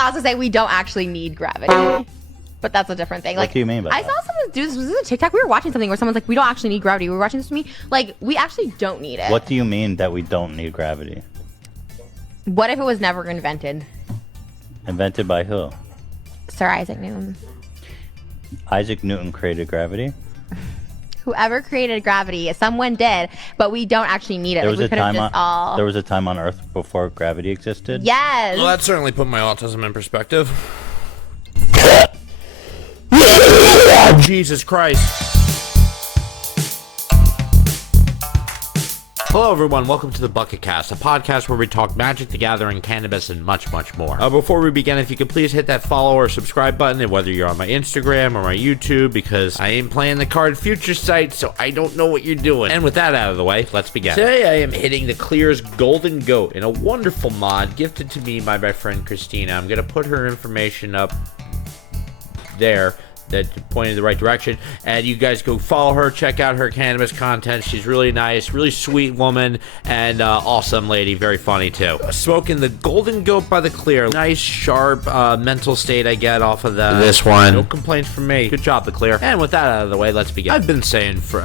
also say we don't actually need gravity. But that's a different thing. What do you mean by I that? saw someone do this. Was this a TikTok? We were watching something where someone's like, we don't actually need gravity. We were watching this with me. Like, we actually don't need it. What do you mean that we don't need gravity? What if it was never invented? Invented by who? Sir Isaac Newton. Isaac Newton created gravity? Whoever created gravity, someone did, but we don't actually need it. There was, like, a time on, there was a time on Earth before gravity existed? Yes. Well, that certainly put my autism in perspective. Jesus Christ. Hello everyone, welcome to the BucketCast, a podcast where we talk Magic the Gathering, cannabis, and much, much more. Before we begin, if you could please hit that follow or subscribe button, and whether you're on my Instagram or my YouTube, because I ain't playing the card future site, so I don't know what you're doing. And with that out of the way, let's begin. Today I am hitting the Clear's Golden Goat in a wonderful mod gifted to me by my friend Christina. I'm going to put her information up there. That pointed in the right direction, and you guys go follow her, check out her cannabis content. She's really nice, really sweet woman, and awesome lady, very funny too. Smoking the Golden Goat by the Clear. Nice, sharp mental state I get off of this one. No complaints from me. Good job, the Clear. And with that out of the way, let's begin. I've been saying for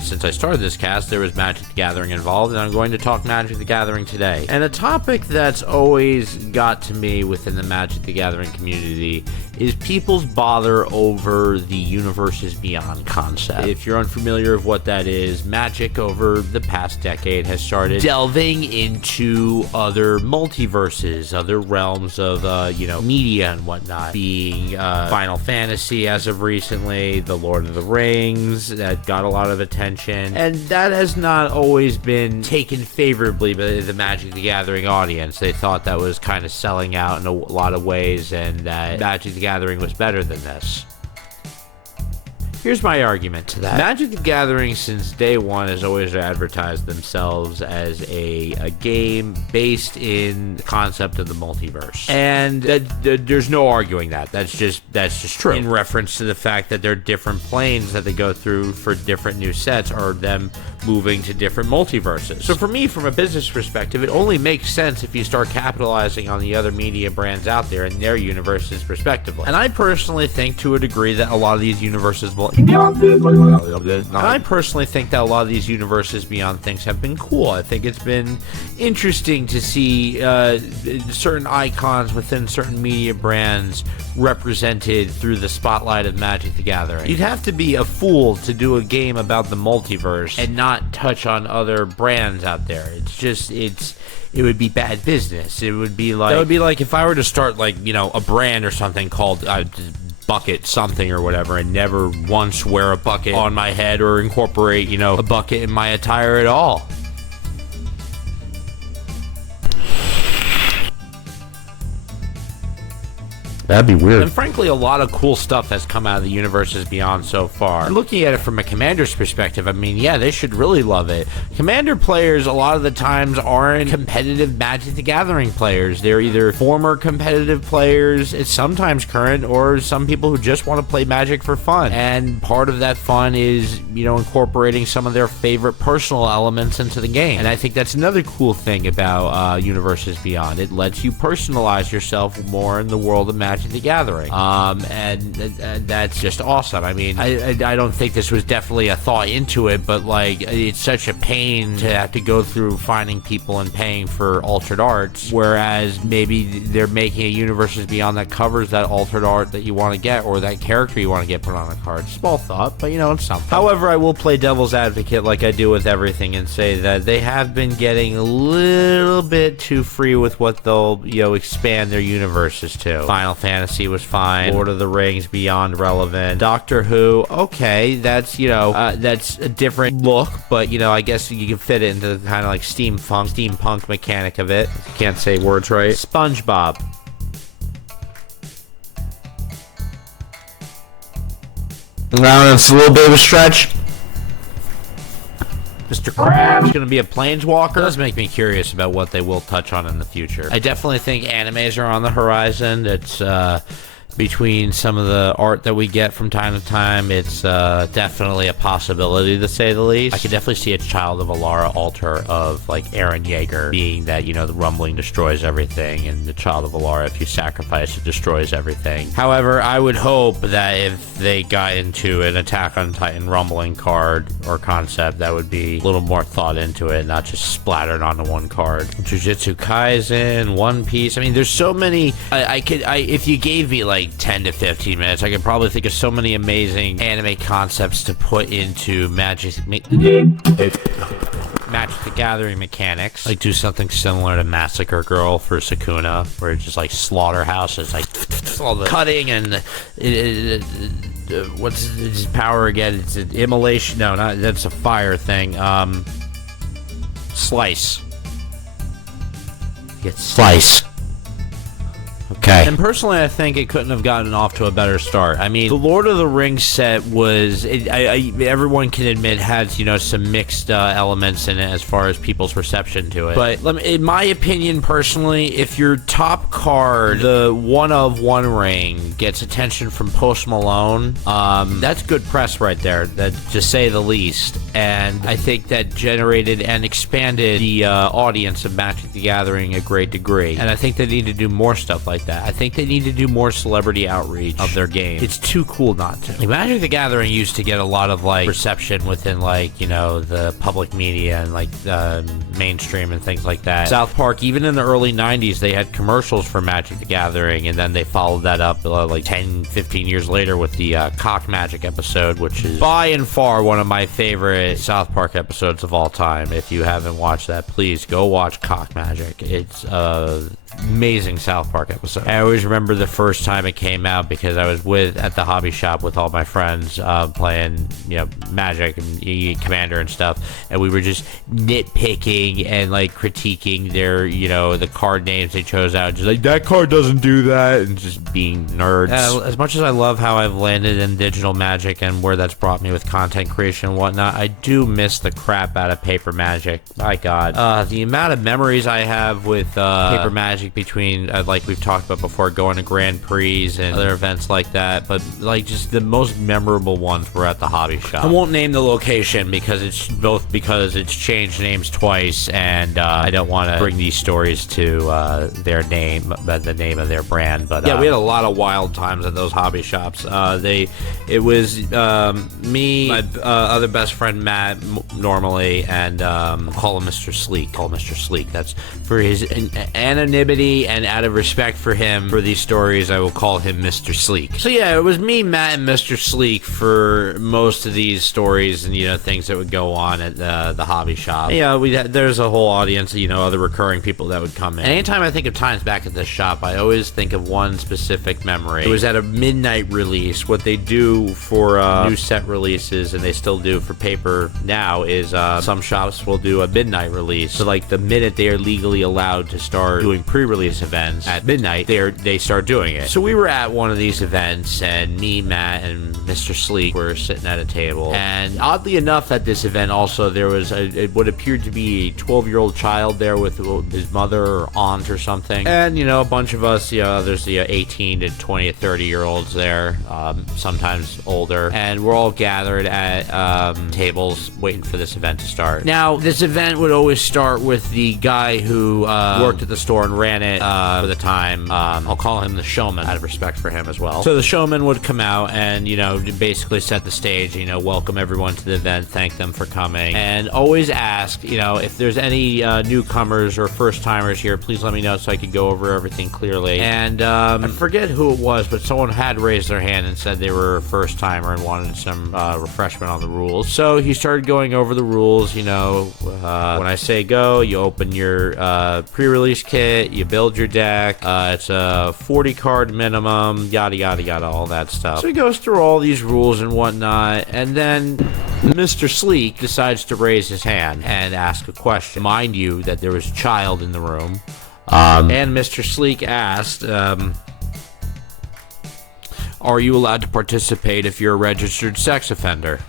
since I started this cast, there was Magic the Gathering involved, and I'm going to talk Magic the Gathering today. And a topic that's always got to me within the Magic the Gathering community is people's bother over the Universes Beyond concept. If you're unfamiliar with what that is, Magic over the past decade has started delving into other multiverses, other realms of, media and whatnot, being Final Fantasy as of recently, The Lord of the Rings, that got a lot of attention, and that has not always been taken favorably by the Magic the Gathering audience. They thought that was kind of selling out in a lot of ways, and that Magic the Gathering was better than this. Here's my argument to that. Magic the Gathering, since day one, has always advertised themselves as a game based in the concept of the multiverse. And there's no arguing that. That's just true. In reference to the fact that there are different planes that they go through for different new sets, or them moving to different multiverses. So for me, from a business perspective, it only makes sense if you start capitalizing on the other media brands out there and their universes respectively. And I personally think, to a degree, that a lot of these universes will... I personally think that a lot of these Universes Beyond things have been cool. I think it's been interesting to see certain icons within certain media brands represented through the spotlight of Magic the Gathering. You'd have to be a fool to do a game about the multiverse and not touch on other brands out there. It would be bad business. It would be like if I were to start a brand or something called bucket something or whatever, and never once wear a bucket on my head or incorporate a bucket in my attire at all. That'd be weird. And frankly, a lot of cool stuff has come out of the Universes Beyond so far. And looking at it from a Commander's perspective, I mean, yeah, they should really love it. Commander players, a lot of the times, aren't competitive Magic the Gathering players. They're either former competitive players, it's sometimes current, or some people who just want to play Magic for fun. And part of that fun is, incorporating some of their favorite personal elements into the game. And I think that's another cool thing about Universes Beyond. It lets you personalize yourself more in the world of Magic the Gathering, and that's just awesome. I mean, I don't think this was definitely a thought into it, but it's such a pain to have to go through finding people and paying for altered arts, whereas maybe they're making a Universes Beyond that covers that altered art that you want to get, or that character you want to get put on a card. Small thought, but it's something. However, I will play devil's advocate like I do with everything and say that they have been getting a little bit too free with what they'll expand their universes to. Final Fantasy was fine. Lord of the Rings, beyond relevant. Doctor Who, okay, that's that's a different look, but I guess you can fit it into kind of like steampunk mechanic of it. Can't say words right. SpongeBob. Now it's a little bit of a stretch. Mr. Krabs going to be a planeswalker. It does make me curious about what they will touch on in the future. I definitely think animes are on the horizon. It's between some of the art that we get from time to time. It's definitely a possibility, to say the least. I could definitely see a Child of Alara altar of like Eren Yeager, being that, you know, the rumbling destroys everything, and the Child of Alara, if you sacrifice, it destroys everything. However, I would hope that if they got into an Attack on Titan rumbling card or concept, that would be a little more thought into it, not just splattered onto one card. Jujutsu Kaisen, One Piece. I mean, there's so many. If you gave me like 10 to 15 minutes, I could probably think of so many amazing anime concepts to put into Magic the Gathering mechanics. Like do something similar to Massacre Girl for Sukuna, where it's just like slaughterhouse. It's like all the cutting and what's his power again? It's an immolation. No, not that's a fire thing. Slice. Get slice. Okay. And personally, I think it couldn't have gotten off to a better start. I mean, the Lord of the Rings set was, everyone can admit, had, you know, some mixed elements in it as far as people's reception to it. But in my opinion, personally, if your top card, the one of One Ring, gets attention from Post Malone, that's good press right there, that, to say the least. And I think that generated and expanded the audience of Magic the Gathering a great degree. And I think they need to do more stuff like that. I think they need to do more celebrity outreach of their game. It's too cool not to. Like, Magic the Gathering used to get a lot of like reception within like, you know, the public media and like mainstream and things like that. South Park, even in the early 90s, they had commercials for Magic the Gathering, and then they followed that up like 10, 15 years later with the Cock Magic episode, which is by and far one of my favorite South Park episodes of all time. If you haven't watched that, please go watch Cock Magic. It's amazing South Park episode. I always remember the first time it came out because I was at the hobby shop with all my friends playing, you know, Magic and Commander and stuff, and we were just nitpicking and like critiquing their, you know, the card names they chose out, just like, that card doesn't do that, and just being nerds. As much as I love how I've landed in digital Magic and where that's brought me with content creation and whatnot, I do miss the crap out of paper Magic. My God, the amount of memories I have with paper Magic between like we've talked about before, going to Grand Prix and other events like that, but like just the most memorable ones were at the hobby shop. I won't name the location because it's changed names twice, and I don't want to bring these stories to their name, the name of their brand. But yeah, we had a lot of wild times at those hobby shops. It was me, my other best friend Matt, normally, and I'll call him Mr. Sleek. That's for his anonymity, and out of respect for him for these stories, I will call him Mr. Sleek. So yeah, it was me, Matt, and Mr. Sleek for most of these stories and, you know, things that would go on at the hobby shop. Yeah, there's a whole audience, you know, other recurring people that would come in. And anytime I think of times back at this shop, I always think of one specific memory. It was at a midnight release. What they do for new set releases, and they still do for paper now, is some shops will do a midnight release. So like the minute they are legally allowed to start doing pre-release events at midnight, they start doing it. So we were at one of these events, and me, Matt, and Mr. Sleek were sitting at a table. And oddly enough, at this event also, there was what appeared to be a 12-year-old child there with his mother or aunt or something. And, you know, a bunch of us, you know, there's the 18 to 20 to 30-year-olds there, sometimes older. And we're all gathered at tables waiting for this event to start. Now, this event would always start with the guy who worked at the store and ran it for the time. I'll call him the showman out of respect for him as well. So the showman would come out and, you know, basically set the stage, you know, welcome everyone to the event, thank them for coming, and always ask, you know, if there's any newcomers or first timers here, please let me know so I could go over everything clearly. And I forget who it was, but someone had raised their hand and said they were a first timer and wanted some refreshment on the rules. So he started going over the rules. You know, when I say go, you open your pre-release kit, you build your deck, it's a 40 card minimum, yada yada yada, all that stuff. So he goes through all these rules and whatnot, and then Mr. Sleek decides to raise his hand and ask a question. Mind you that there was a child in the room, and Mr. Sleek asked, are you allowed to participate if you're a registered sex offender?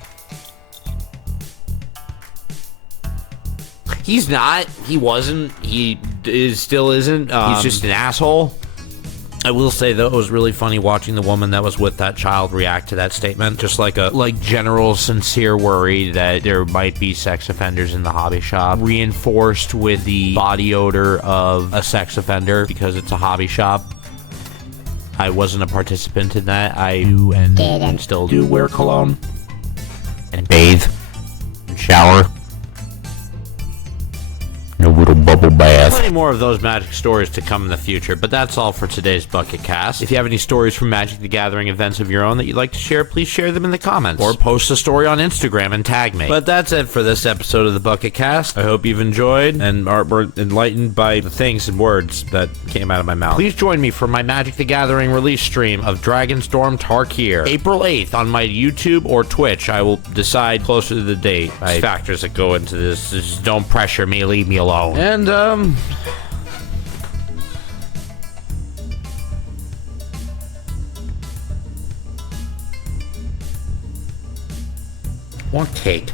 He's not. He wasn't. He still isn't. He's just an asshole. I will say though, it was really funny watching the woman that was with that child react to that statement. Just like a general sincere worry that there might be sex offenders in the hobby shop, reinforced with the body odor of a sex offender because it's a hobby shop. I wasn't a participant in that. I do and still do wear cologne and bathe and shower. A little bubble bath. Plenty more of those Magic stories to come in the future, but that's all for today's BucketCast. If you have any stories from Magic the Gathering events of your own that you'd like to share, please share them in the comments, or post a story on Instagram and tag me. But that's it for this episode of the BucketCast. I hope you've enjoyed and are enlightened by the things and words that came out of my mouth. Please join me for my Magic the Gathering release stream of Dragonstorm Tarkir, April 8th on my YouTube or Twitch. I will decide closer to the date. Factors that go into this. Just don't pressure me, leave me alone. And, want cake.